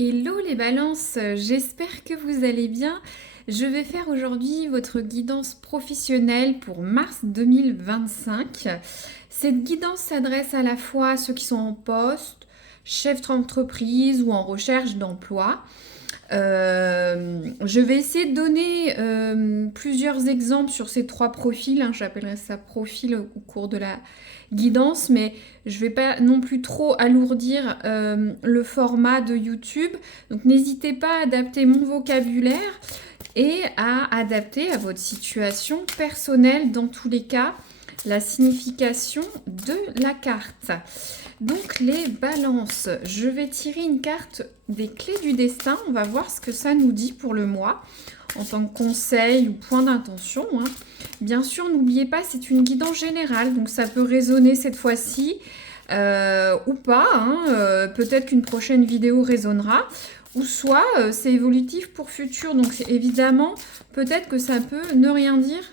Hello les balances, j'espère que vous allez bien. Je vais faire aujourd'hui votre guidance professionnelle pour mars 2025. Cette guidance s'adresse à la fois à ceux qui sont en poste, chefs d'entreprise ou en recherche d'emploi. Je vais essayer de donner plusieurs exemples sur ces trois profils, hein. J'appellerai ça profil au cours de la guidance, mais je ne vais pas non plus trop alourdir le format de YouTube. Donc n'hésitez pas à adapter mon vocabulaire et à adapter à votre situation personnelle dans tous les cas la signification de la carte. Donc les balances, je vais tirer une carte des clés du destin. On va voir ce que ça nous dit pour le mois en tant que conseil ou point d'intention, hein. Bien sûr, n'oubliez pas, c'est une guidance générale, donc ça peut résonner cette fois-ci ou pas, hein. Peut-être qu'une prochaine vidéo résonnera. Ou soit c'est évolutif pour futur. Donc évidemment, peut-être que ça peut ne rien dire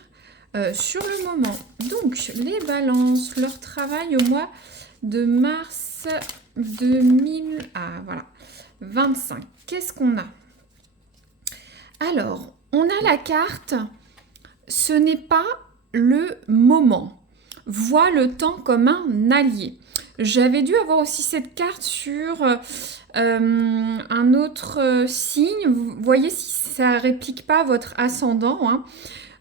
sur le moment. Donc les balances, leur travail au mois de mars 2025. Qu'est-ce qu'on a? Alors, on a la carte « Ce n'est pas le moment ». Vois le temps comme un allié. J'avais dû avoir aussi cette carte sur un autre signe. Vous voyez si ça ne réplique pas votre ascendant, hein.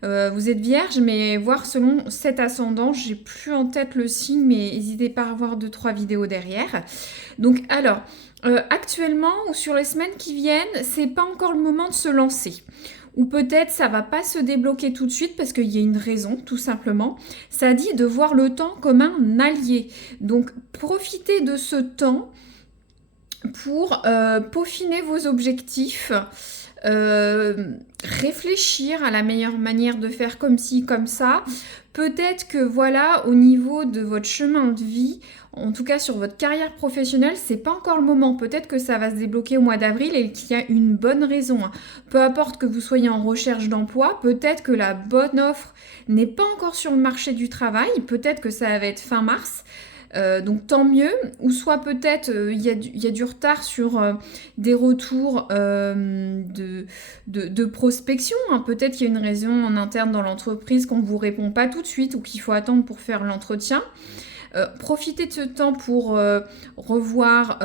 Vous êtes vierge, mais voir selon cet ascendant, j'ai plus en tête le signe, mais n'hésitez pas à voir 2-3 vidéos derrière. Donc alors, actuellement ou sur les semaines qui viennent, c'est pas encore le moment de se lancer. Ou peut-être ça va pas se débloquer tout de suite parce qu'il y a une raison, tout simplement. Ça dit de voir le temps comme un allié. Donc profitez de ce temps pour peaufiner vos objectifs. Réfléchir à la meilleure manière de faire comme ci, comme ça. Peut-être que voilà, au niveau de votre chemin de vie, en tout cas sur votre carrière professionnelle, c'est pas encore le moment. Peut-être que ça va se débloquer au mois d'avril et qu'il y a une bonne raison, hein. Peu importe que vous soyez en recherche d'emploi, peut-être que la bonne offre n'est pas encore sur le marché du travail. Peut-être que ça va être fin mars. Donc tant mieux, ou soit peut-être il y a du retard sur des retours de prospection, hein. Peut-être qu'il y a une raison en interne dans l'entreprise qu'on ne vous répond pas tout de suite ou qu'il faut attendre pour faire l'entretien. Profitez de ce temps pour revoir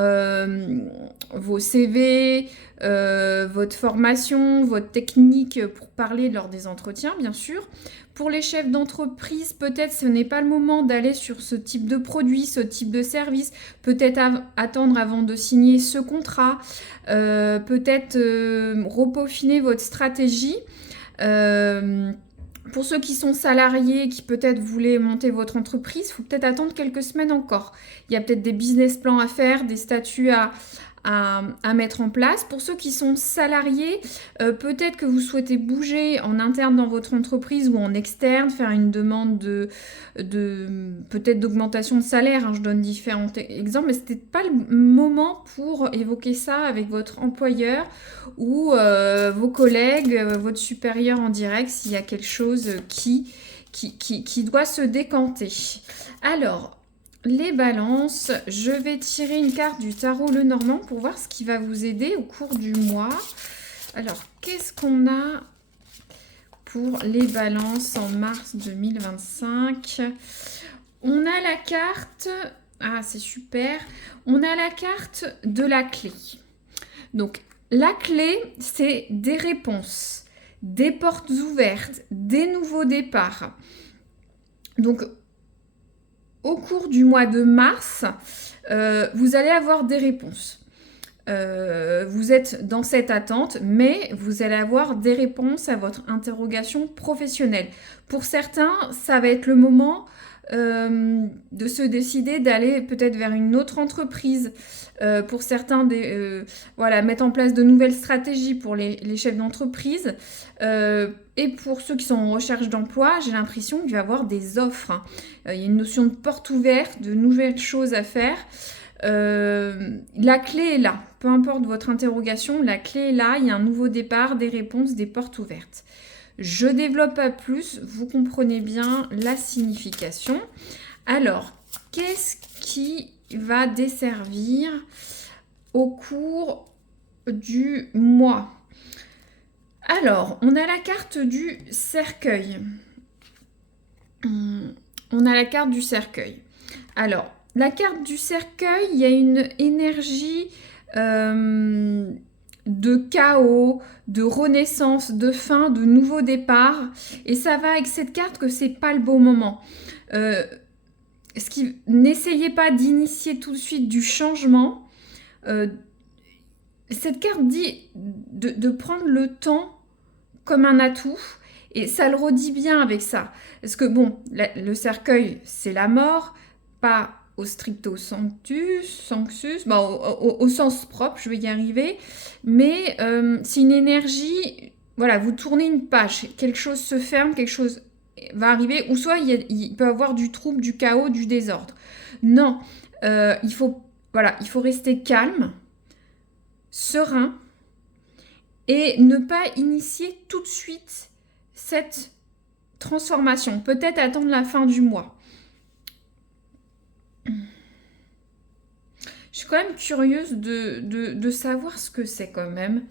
vos CV, votre formation, votre technique pour parler lors des entretiens, bien sûr. Pour les chefs d'entreprise, peut-être ce n'est pas le moment d'aller sur ce type de produit, ce type de service. Peut-être attendre avant de signer ce contrat. Peut-être repeaufiner votre stratégie. Pour ceux qui sont salariés, qui peut-être voulaient monter votre entreprise, il faut peut-être attendre quelques semaines encore. Il y a peut-être des business plans à faire, des statuts à mettre en place. Pour ceux qui sont salariés, peut-être que vous souhaitez bouger en interne dans votre entreprise ou en externe, faire une demande de peut-être d'augmentation de salaire, hein. Je donne différents exemples, mais ce n'était pas le moment pour évoquer ça avec votre employeur ou vos collègues, votre supérieur en direct, s'il y a quelque chose qui doit se décanter. Alors, les balances, je vais tirer une carte du tarot Lenormand pour voir ce qui va vous aider au cours du mois. Alors, qu'est-ce qu'on a pour les balances en mars 2025? On a la carte... Ah, c'est super. On a la carte de la clé. Donc, la clé, c'est des réponses, des portes ouvertes, des nouveaux départs. Donc, au cours du mois de mars, vous allez avoir des réponses. Vous êtes dans cette attente, mais vous allez avoir des réponses à votre interrogation professionnelle. Pour certains, ça va être le moment de se décider d'aller peut-être vers une autre entreprise. Pour certains, mettre en place de nouvelles stratégies pour les chefs d'entreprise. Et pour ceux qui sont en recherche d'emploi, j'ai l'impression qu'il va y avoir des offres, hein. Il y a une notion de porte ouverte, de nouvelles choses à faire. La clé est là. Peu importe votre interrogation, la clé est là. Il y a un nouveau départ, des réponses, des portes ouvertes. Je développe pas plus, vous comprenez bien la signification. Alors, qu'est-ce qui va desservir au cours du mois. Alors, on a la carte du cercueil. On a la carte du cercueil. Alors, la carte du cercueil, il y a une énergie de chaos, de renaissance, de fin, de nouveau départ. Et ça va avec cette carte que c'est pas le bon moment. N'essayez pas d'initier tout de suite du changement. Cette carte dit de prendre le temps comme un atout. Et ça le redit bien avec ça. Parce que bon, le cercueil, c'est la mort, pas au stricto sanctus, au sens propre, je vais y arriver. Mais c'est une énergie, voilà, vous tournez une page, quelque chose se ferme, quelque chose va arriver, ou soit il peut y avoir du trouble, du chaos, du désordre. Non, il faut rester calme, serein, et ne pas initier tout de suite cette transformation. Peut-être attendre la fin du mois. Je suis quand même curieuse de savoir ce que c'est quand même.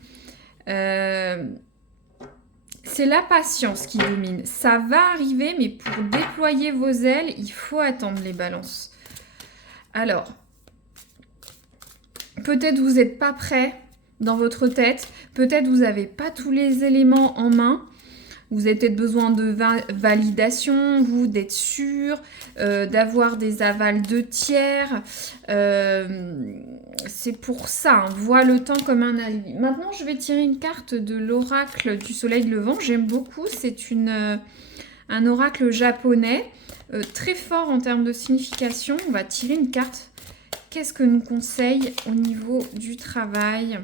C'est la patience qui domine. Ça va arriver, mais pour déployer vos ailes, il faut attendre les balances. Alors, peut-être vous n'êtes pas prêt dans votre tête. Peut-être vous n'avez pas tous les éléments en main. Vous avez peut-être besoin de validation, vous, d'être sûr, d'avoir des avals de tiers. C'est pour ça, hein, vois le temps comme un allié. Maintenant, je vais tirer une carte de l'oracle du soleil levant. J'aime beaucoup, c'est un oracle japonais, très fort en termes de signification. On va tirer une carte. Qu'est-ce que nous conseille au niveau du travail ?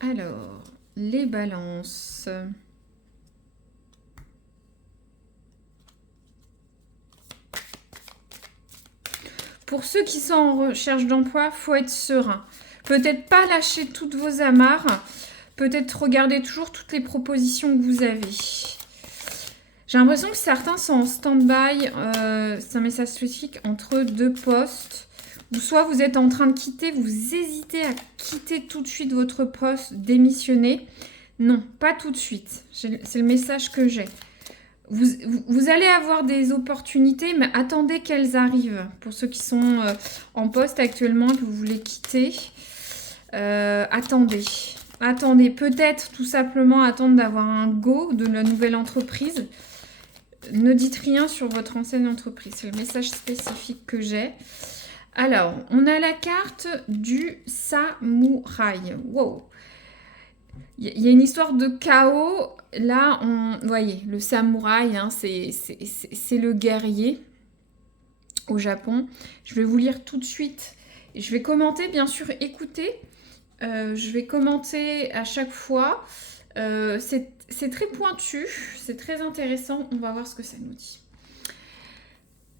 Alors, les balances. Pour ceux qui sont en recherche d'emploi, faut être serein. Peut-être pas lâcher toutes vos amarres. Peut-être regarder toujours toutes les propositions que vous avez. J'ai l'impression que certains sont en stand-by. C'est un message spécifique entre deux postes. Ou soit vous êtes en train de quitter, vous hésitez à quitter tout de suite votre poste, démissionner. Non, pas tout de suite. C'est le message que j'ai. Vous allez avoir des opportunités, mais attendez qu'elles arrivent. Pour ceux qui sont en poste actuellement, que vous voulez quitter, attendez. Attendez, peut-être tout simplement attendre d'avoir un go de la nouvelle entreprise. Ne dites rien sur votre ancienne entreprise. C'est le message spécifique que j'ai. Alors, on a la carte du samouraï. Wow. Il y a une histoire de chaos. Là, vous voyez, le samouraï, hein, c'est le guerrier au Japon. Je vais vous lire tout de suite. Je vais commenter, bien sûr, écoutez. Je vais commenter à chaque fois. C'est très pointu, c'est très intéressant. On va voir ce que ça nous dit.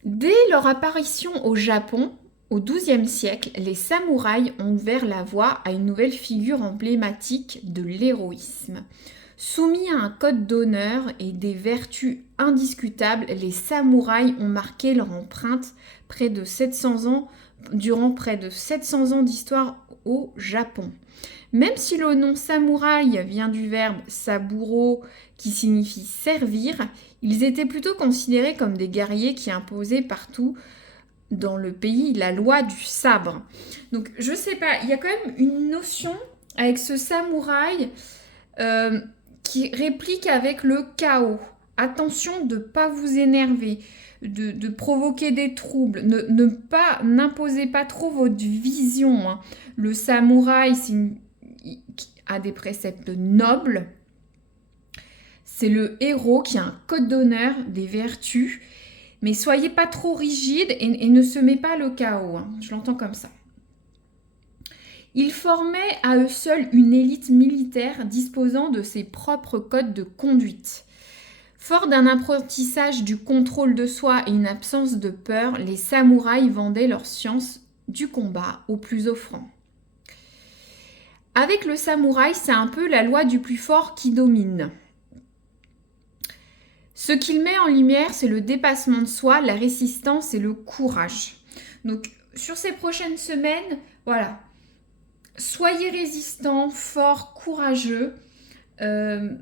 Dès leur apparition au Japon, au XIIe siècle, les samouraïs ont ouvert la voie à une nouvelle figure emblématique de l'héroïsme. Soumis à un code d'honneur et des vertus indiscutables, les samouraïs ont marqué leur empreinte durant près de 700 ans d'histoire au Japon. Même si le nom samouraï vient du verbe saburo qui signifie servir, ils étaient plutôt considérés comme des guerriers qui imposaient partout dans le pays la loi du sabre. Donc je sais pas, il y a quand même une notion avec ce samouraï qui réplique avec le chaos. Attention de ne pas vous énerver, de provoquer des troubles, n'imposez pas trop votre vision. Hein. Le samouraï a des préceptes nobles. C'est le héros qui a un code d'honneur, des vertus. Mais soyez pas trop rigide et ne semez pas le chaos. Hein. Je l'entends comme ça. Ils formaient à eux seuls une élite militaire disposant de ses propres codes de conduite. Fort d'un apprentissage du contrôle de soi et une absence de peur, les samouraïs vendaient leur science du combat aux plus offrants. Avec le samouraï, c'est un peu la loi du plus fort qui domine. Ce qu'il met en lumière, c'est le dépassement de soi, la résistance et le courage. Donc, sur ces prochaines semaines, voilà, soyez résistants, forts, courageux. Il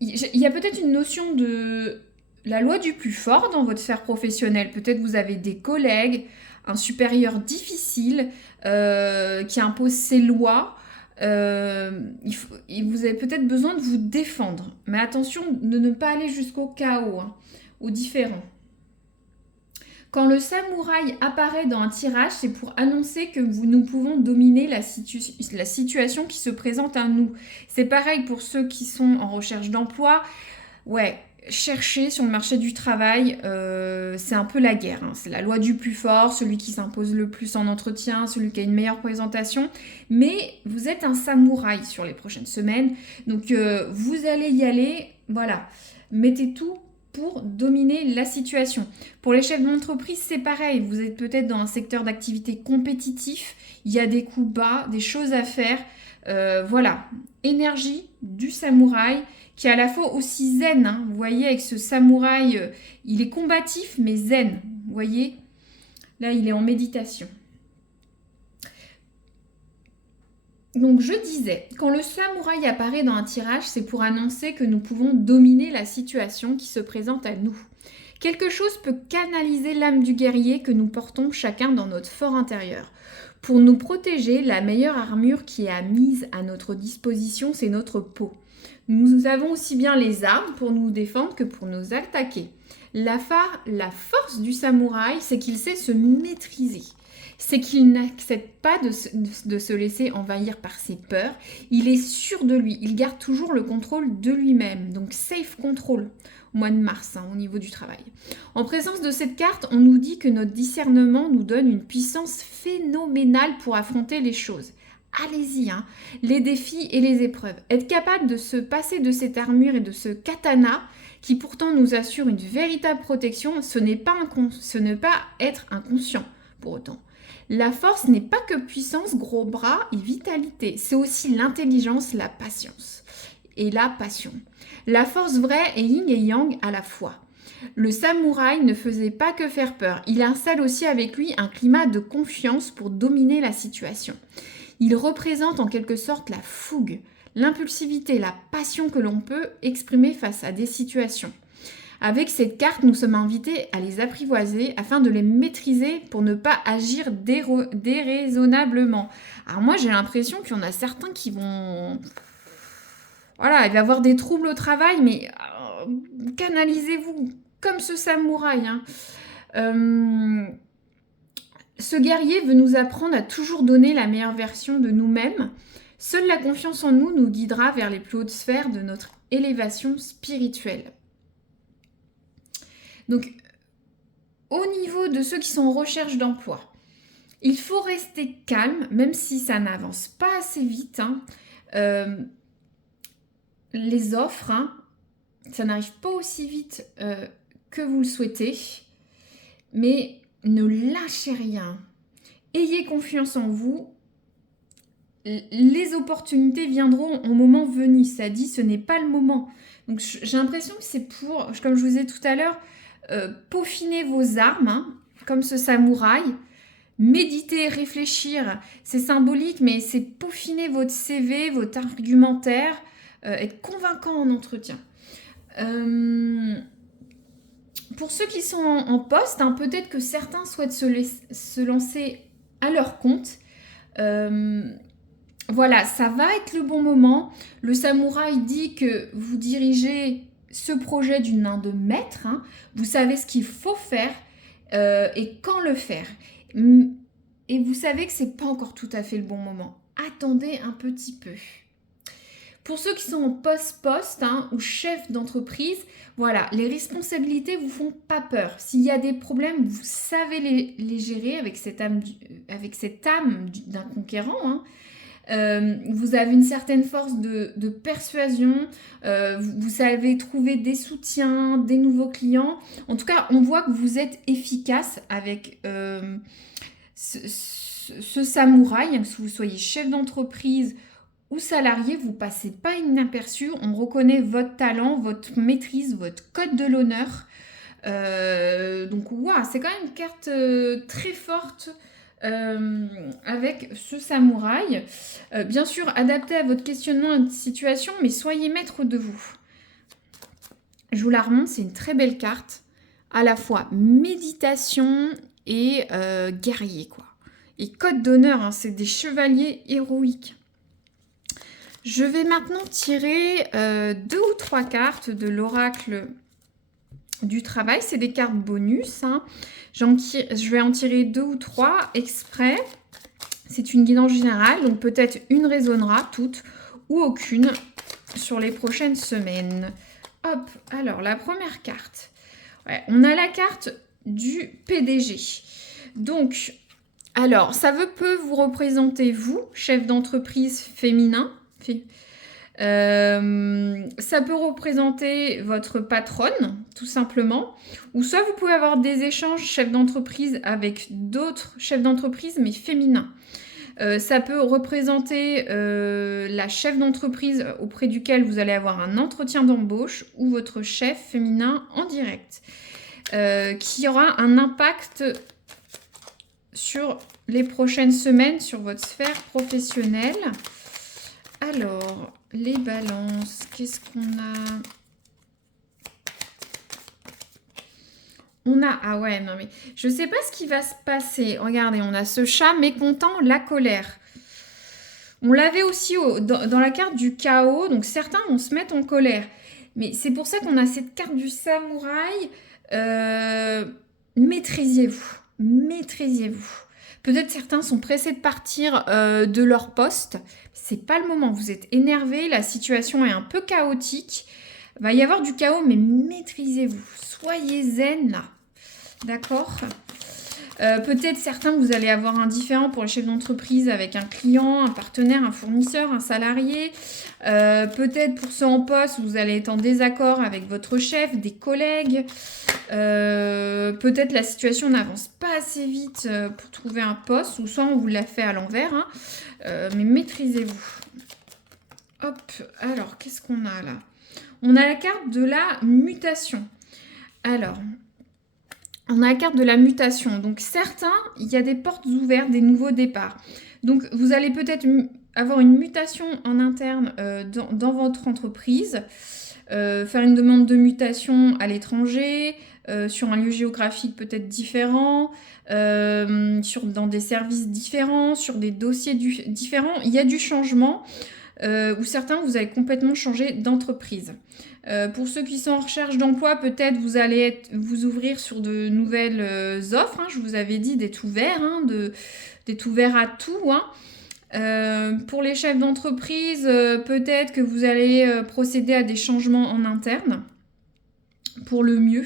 y a peut-être une notion de la loi du plus fort dans votre sphère professionnelle. Peut-être vous avez des collègues, un supérieur difficile qui impose ses lois. Vous avez peut-être besoin de vous défendre. Mais attention de ne pas aller jusqu'au chaos, hein, au différent. Quand le samouraï apparaît dans un tirage, c'est pour annoncer que nous pouvons dominer la situation qui se présente à nous. C'est pareil pour ceux qui sont en recherche d'emploi. Ouais, chercher sur le marché du travail, c'est un peu la guerre, hein. C'est la loi du plus fort, celui qui s'impose le plus en entretien, celui qui a une meilleure présentation. Mais vous êtes un samouraï sur les prochaines semaines, donc vous allez y aller, voilà. Mettez tout pour dominer la situation. Pour les chefs d'entreprise, c'est pareil. Vous êtes peut-être dans un secteur d'activité compétitif. Il y a des coups bas, des choses à faire. Voilà. Énergie du samouraï qui est à la fois aussi zen. Hein. Vous voyez, avec ce samouraï, il est combatif mais zen. Vous voyez, là, il est en méditation. Donc je disais, quand le samouraï apparaît dans un tirage, c'est pour annoncer que nous pouvons dominer la situation qui se présente à nous. Quelque chose peut canaliser l'âme du guerrier que nous portons chacun dans notre fort intérieur. Pour nous protéger, la meilleure armure qui est mise à notre disposition, c'est notre peau. Nous avons aussi bien les armes pour nous défendre que pour nous attaquer. La force du samouraï, c'est qu'il sait se maîtriser. C'est qu'il n'accepte pas de se laisser envahir par ses peurs. Il est sûr de lui. Il garde toujours le contrôle de lui-même. Donc, safe control au mois de mars, hein, au niveau du travail. En présence de cette carte, on nous dit que notre discernement nous donne une puissance phénoménale pour affronter les choses. Allez-y, hein, les défis et les épreuves. Être capable de se passer de cette armure et de ce katana qui pourtant nous assure une véritable protection, ce n'est pas être inconscient pour autant. La force n'est pas que puissance, gros bras et vitalité. C'est aussi l'intelligence, la patience et la passion. La force vraie est yin et yang à la fois. Le samouraï ne faisait pas que faire peur. Il installe aussi avec lui un climat de confiance pour dominer la situation. Il représente en quelque sorte la fougue, l'impulsivité, la passion que l'on peut exprimer face à des situations. Avec cette carte, nous sommes invités à les apprivoiser afin de les maîtriser pour ne pas agir déraisonnablement. Alors moi, j'ai l'impression qu'il y en a certains qui vont... Voilà, il va y avoir des troubles au travail, mais canalisez-vous comme ce samouraï. Hein. Ce guerrier veut nous apprendre à toujours donner la meilleure version de nous-mêmes. Seule la confiance en nous nous guidera vers les plus hautes sphères de notre élévation spirituelle. Donc, au niveau de ceux qui sont en recherche d'emploi, il faut rester calme, même si ça n'avance pas assez vite. Hein. Les offres, hein, ça n'arrive pas aussi vite que vous le souhaitez, mais ne lâchez rien. Ayez confiance en vous. Les opportunités viendront au moment venu. Ça dit, ce n'est pas le moment. Donc, j'ai l'impression que c'est pour, comme je vous ai dit tout à l'heure, peaufiner vos armes, hein, comme ce samouraï. Méditer, réfléchir, c'est symbolique, mais c'est peaufiner votre CV, votre argumentaire, être convaincant en entretien. Pour ceux qui sont en poste, hein, peut-être que certains souhaitent se lancer à leur compte. Voilà, ça va être le bon moment. Le samouraï dit que vous dirigez ce projet d'une main de maître. Hein. Vous savez ce qu'il faut faire et quand le faire. Et vous savez que c'est pas encore tout à fait le bon moment. Attendez un petit peu. Pour ceux qui sont en poste, hein, ou chef d'entreprise, voilà, les responsabilités vous font pas peur. S'il y a des problèmes, vous savez les gérer avec cette âme d'un conquérant. Hein. Vous avez une certaine force de persuasion, vous savez trouver des soutiens, des nouveaux clients. En tout cas, on voit que vous êtes efficace avec ce samouraï, hein, que vous soyez chef d'entreprise ou salarié, vous passez pas inaperçu. On reconnaît votre talent, votre maîtrise, votre code de l'honneur. Donc, waouh, c'est quand même une carte très forte avec ce samouraï. Bien sûr, adapté à votre questionnement et situation, mais soyez maître de vous. Je vous la remonte, c'est une très belle carte. À la fois méditation et guerrier, quoi. Et code d'honneur, hein, c'est des chevaliers héroïques. Je vais maintenant tirer 2 ou 3 cartes de l'oracle du travail. C'est des cartes bonus. Hein. Je vais en tirer 2 ou 3 exprès. C'est une guidance générale, donc peut-être une résonnera, toutes, ou aucune, sur les prochaines semaines. Hop, alors la première carte. Ouais, on a la carte du PDG. Donc, alors, ça peut vous représenter, vous, chef d'entreprise féminin. Ça peut représenter votre patronne, tout simplement. Ou soit vous pouvez avoir des échanges chef d'entreprise avec d'autres chefs d'entreprise, mais féminins. Ça peut représenter la chef d'entreprise auprès duquel vous allez avoir un entretien d'embauche ou votre chef féminin en direct, qui aura un impact sur les prochaines semaines, sur votre sphère professionnelle. Alors, les balances, qu'est-ce qu'on a? Ah ouais, non mais je sais pas ce qui va se passer. Regardez, on a ce chat mécontent, la colère. On l'avait aussi dans la carte du chaos, donc certains vont se mettre en colère. Mais c'est pour ça qu'on a cette carte du samouraï. Maîtrisez-vous, maîtrisez-vous. Peut-être certains sont pressés de partir de leur poste. C'est pas le moment. Vous êtes énervés, la situation est un peu chaotique. Il va y avoir du chaos, mais maîtrisez-vous. Soyez zen là. D'accord. Peut-être certains, vous allez avoir un différend pour les chefs d'entreprise avec un client, un partenaire, un fournisseur, un salarié. Peut-être pour ceux en poste, vous allez être en désaccord avec votre chef, des collègues. Peut-être la situation n'avance pas assez vite pour trouver un poste, ou soit on vous l'a fait à l'envers. Hein. Mais maîtrisez-vous. Hop, alors qu'est-ce qu'on a là? On a la carte de la mutation. Alors, on a la carte de la mutation. Donc certains, il y a des portes ouvertes, des nouveaux départs. Donc vous allez peut-être avoir une mutation en interne dans votre entreprise, faire une demande de mutation à l'étranger, sur un lieu géographique peut-être différent, dans des services différents, sur des dossiers différents. Il y a du changement. Ou certains, vous allez complètement changer d'entreprise. Pour ceux qui sont en recherche d'emploi, peut-être vous allez vous ouvrir sur de nouvelles offres. Hein, je vous avais dit d'être ouvert, hein, d'être ouvert à tout. Hein. Pour les chefs d'entreprise, peut-être que vous allez procéder à des changements en interne pour le mieux.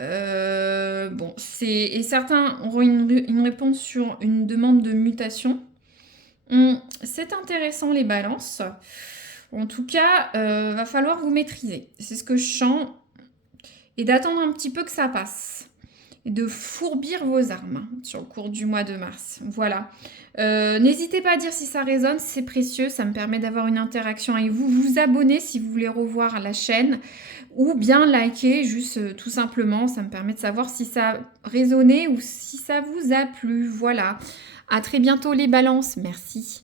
Et certains auront une réponse sur une demande de mutation. C'est intéressant les balances. En tout cas, va falloir vous maîtriser. C'est ce que je sens. Et d'attendre un petit peu que ça passe. Et de fourbir vos armes sur le cours du mois de mars. Voilà. N'hésitez pas à dire si ça résonne, c'est précieux. Ça me permet d'avoir une interaction avec vous. Vous abonner si vous voulez revoir la chaîne. Ou bien liker, juste tout simplement. Ça me permet de savoir si ça a résonné ou si ça vous a plu. Voilà. À très bientôt les balances. Merci.